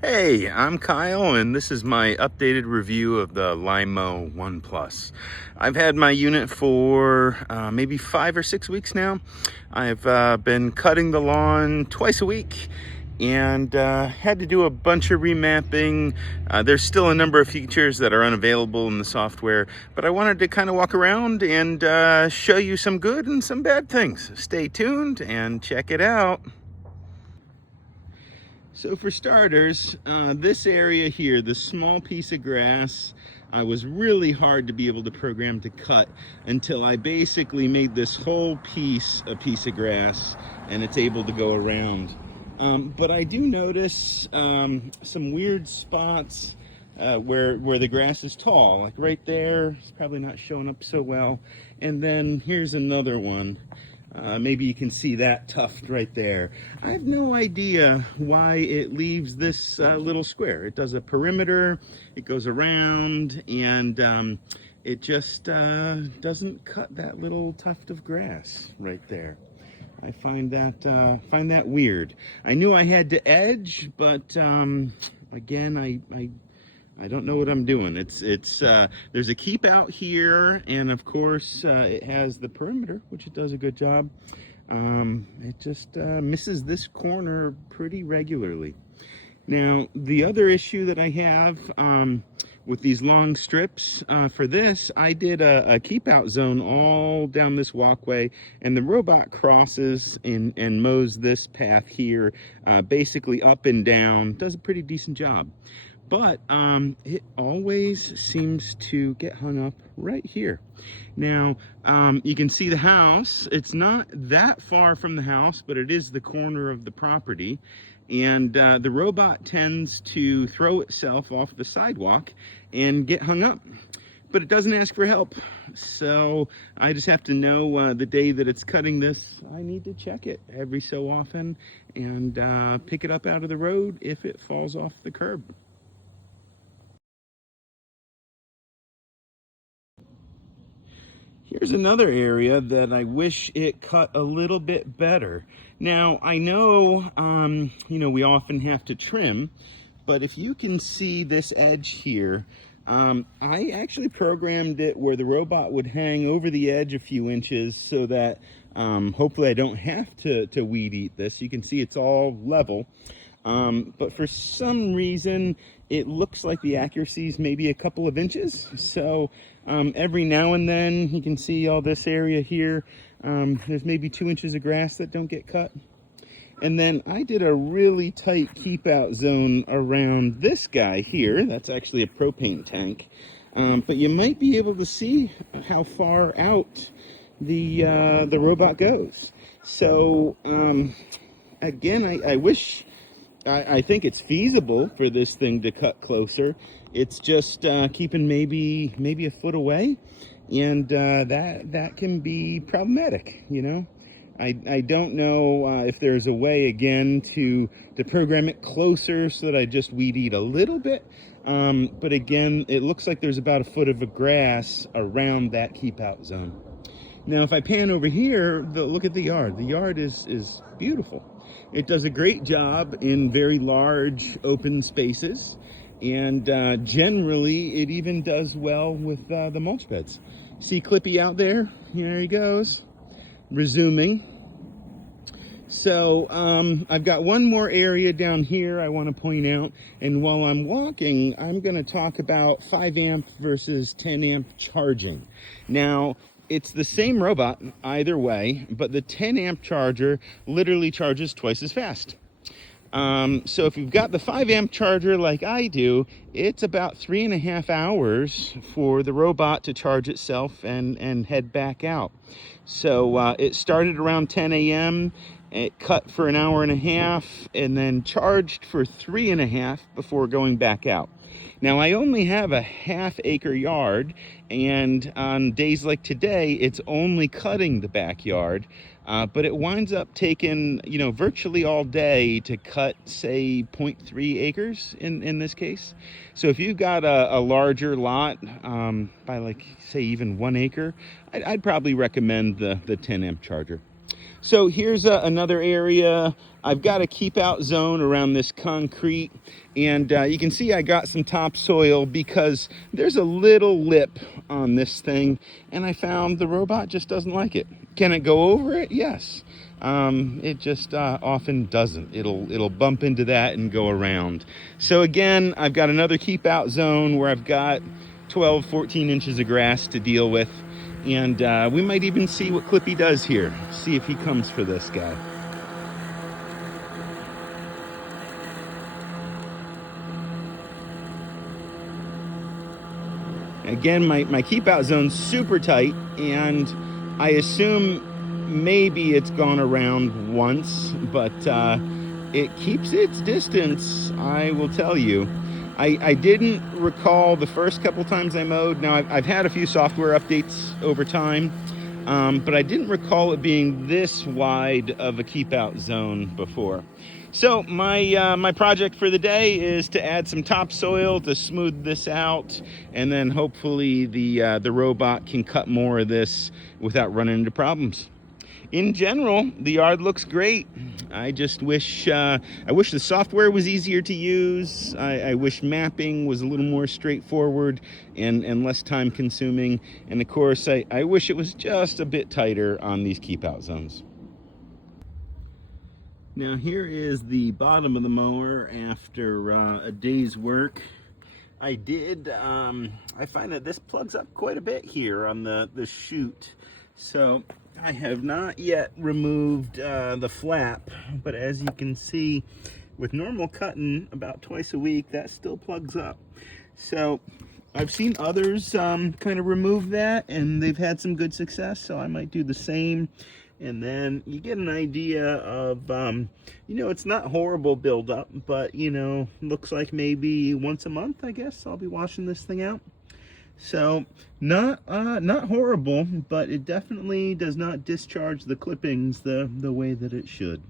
Hey, I'm Kyle, and this is my updated review of the Lymow One Plus. I've had my unit for maybe 5 or 6 weeks now. I've been cutting the lawn twice a week and had to do a bunch of remapping. There's still a number of features that are unavailable in the software, but I wanted to kind of walk around and show you some good and some bad things. Stay tuned and check it out. So for starters, this area here, the small piece of grass, was really hard to be able to program to cut until I basically made this whole piece a piece of grass and it's able to go around. But I do notice some weird spots where the grass is tall, like right there. It's probably not showing up so well. And then here's another one. Maybe you can see that tuft right there. I have no idea why it leaves this little square. It does a perimeter, it goes around, and it just doesn't cut that little tuft of grass right there. I find that weird. I knew I had to edge, but again, I don't know what I'm doing. There's a keep out here, and of course it has the perimeter, which it does a good job. It just misses this corner pretty regularly. Now, the other issue that I have with these long strips, for this, I did a keep out zone all down this walkway, and the robot crosses and mows this path here, basically up and down, does a pretty decent job. But it always seems to get hung up right here. Now, you can see the house. It's not that far from the house, but it is the corner of the property. And the robot tends to throw itself off the sidewalk and get hung up. But it doesn't ask for help. So I just have to know the day that it's cutting this, I need to check it every so often and pick it up out of the road if it falls off the curb. Here's another area that I wish it cut a little bit better. Now, I know, we often have to trim, but if you can see this edge here, I actually programmed it where the robot would hang over the edge a few inches so that hopefully I don't have to weed eat this. You can see it's all level. But for some reason, it looks like the accuracy is maybe a couple of inches. So every now and then, you can see all this area here. There's maybe 2 inches of grass that don't get cut. And then I did a really tight keep out zone around this guy here. That's actually a propane tank. But you might be able to see how far out the robot goes. So again, I wish... I think it's feasible for this thing to cut closer. It's just keeping maybe a foot away, and that can be problematic, I don't know if there's a way again to program it closer so that I just weed eat a little bit. But again, it looks like there's about a foot of grass around that keep out zone. Now, if I pan over here, look at the yard. The yard is beautiful. It does a great job in very large open spaces, and generally it even does well with the mulch beds. See Clippy out there? There he goes, resuming. So I've got one more area down here I want to point out, and while I'm walking, I'm going to talk about 5 amp versus 10 amp charging. Now, it's the same robot either way, but the 10 amp charger literally charges twice as fast. So if you've got the 5 amp charger like I do, it's about 3.5 hours for the robot to charge itself and head back out. So it started around 10 a.m., it cut for 1.5 hours, and then charged for 3.5 before going back out. Now, I only have a half-acre yard, and on days like today, it's only cutting the backyard, but it winds up taking, virtually all day to cut, say, 0.3 acres in this case. So if you've got a larger lot, by say even 1 acre, I'd probably recommend the 10 amp charger. So here's another area. I've got a keep out zone around this concrete, and you can see I got some topsoil because there's a little lip on this thing, and I found the robot just doesn't like it. Can it go over it? Yes. It just often doesn't. It'll bump into that and go around. So again, I've got another keep out zone where I've got 12, 14 inches of grass to deal with. And we might even see what Clippy does here. See if he comes for this guy. Again, my keep out zone's super tight, and I assume maybe it's gone around once, but it keeps its distance, I will tell you. I didn't recall the first couple times I mowed. Now, I've had a few software updates over time, but I didn't recall it being this wide of a keep out zone before. So my project for the day is to add some topsoil to smooth this out, and then hopefully the robot can cut more of this without running into problems. In general, the yard looks great. I just wish I wish the software was easier to use. I wish mapping was a little more straightforward and less time consuming. And of course, I wish it was just a bit tighter on these keep out zones. Now here is the bottom of the mower after a day's work. I find that this plugs up quite a bit here on the chute. So I have not yet removed the flap, but as you can see, with normal cutting about twice a week, that still plugs up. So I've seen others kind of remove that, and they've had some good success, so I might do the same. And then you get an idea of, it's not horrible buildup, but, looks like maybe once a month, I guess, I'll be washing this thing out. So not horrible, but it definitely does not discharge the clippings the way that it should.